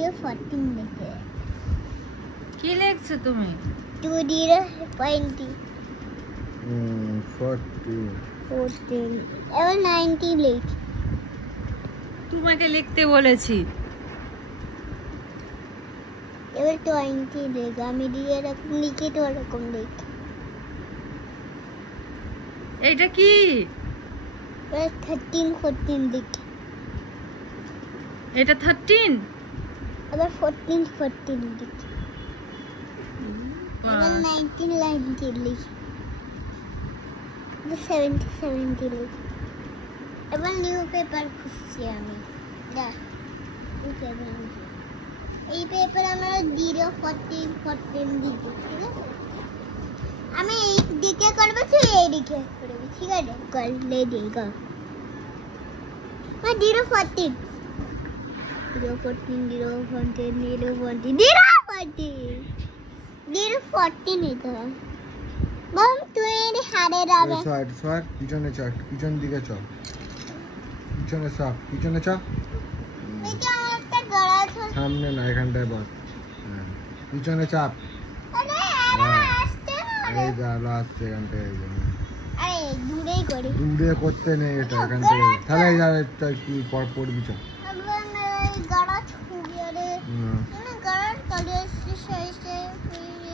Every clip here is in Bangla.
14 লিখে কি লিখছো তুমি? 2020 14 এবার 90 লিখ। তোমাকে লিখতে বলেছি। এবার 20 লিখ। আমি দিয়ে এরকম লিখে তো এরকম লিখ। এইটা কি? এবার 13 14 লিখ। এটা 13? এবার 14 14 লিখ। এবার 19 লিখ। এবার 70 70 লিখ। এবার নিউ পেপার খুঁজছি আমি। দেখ এই পেপার আমরা 0 14 14 দিব, ঠিক আছে? আমি এই দিকে করবো, তুই এই দিকে করবি, ঠিক আছে? কর লেডি কর। 0 14 0 14 0 14 0 14 0 14 এটা বম তুই হারে যাবে। সর পিছনে চল, পিছন দিকে চল, পিছনে সব পিছনে চল। এটা একটা গড়া আছে সামনে না, এখানটায় বস। পিছনে চাপ। আরে আসতে না এই যা লাস্ট এখানটায়। আরে দূরেই করি। দূরে করতে নেই এটা, এখানটায় তাহলে যা কি পড়বি চল। এই গড়া ছুঁড়ি আরে না গড়া তলে শেষে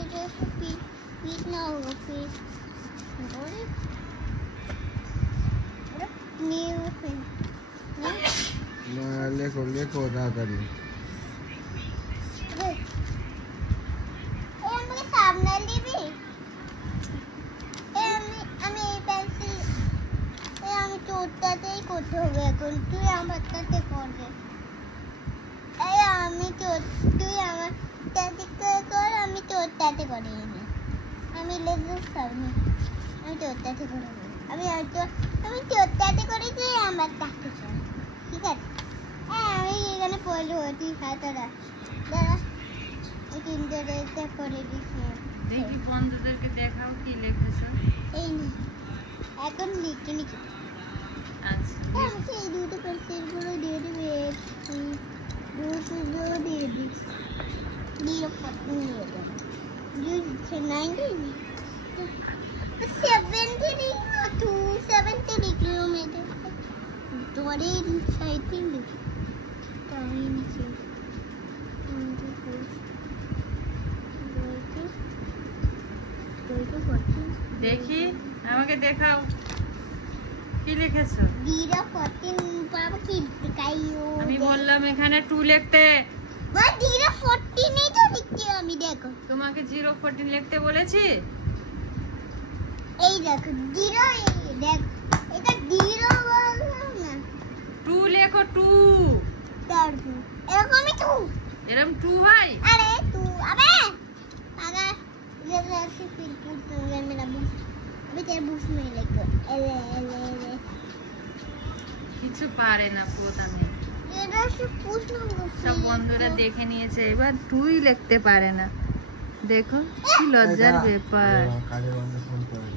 এটা পিট না হোগা ফির ওরে নিউ ফিন না লেখো লেখো তাড়াতাড়ি। আমাকে সামনে দিবি? আমি এই পেন্সিল আমি তোরটাতেই করতে হবে এখন, তুই আমারটাতে করবে। এই আমি তুই আমারটাতে কর, আমি তোরটাতে করে নি। আমি লেখব সামনে, আমি তোরটাতে করে নেব। আমি তোরটাতে করে তুই আমারটাতে কর, ঠিক আছে? হ্যাঁ আমি এখানে পড়লো তুই হাতটা দাঁড়া এই তিনটে রেখে করে দিচ্ছি। দেখি বন্ধুদেরকে দেখাও কি লিখেছো। এই নি এখন লিখে নিচ্ছি। আচ্ছা আমাকে এই দুটো পেন্সিলগুলো দিয়ে দিবি, দুটো দিয়ে দিস। 0 14 নিয়ে যাবে 70 লিখ না, 270 লিখলো মেয়েটা তোরে 60 লিখ। তাই নিচে দেখি, আমাকে দেখাও কি লিখেছো। 0 14 বাবা কি কাইও আমি বললাম এখানে 2 লিখতে। মা 0 14 এই তো লিখছি আমি, দেখো তোমাকে 0 14 লিখতে বলেছি। এই দেখো 0 এই দেখ এটা 0 বললাম না, 2 লেখো 2। তারপর এরকমই 2। এরকম 2 হয়? अरे तू अबे पागल जरा से फिर तू मेरा बुक अभी तेरे बुक्स में लेकर एले एले एले কিছু পারে না পোতামি। जरा से पूछना সব বন্ধুরা দেখে নিয়েছে, এবার 2ই লিখতে পারে না। দেখো কি লজ্জার ব্যাপার। কাজের অন্য ফোন করে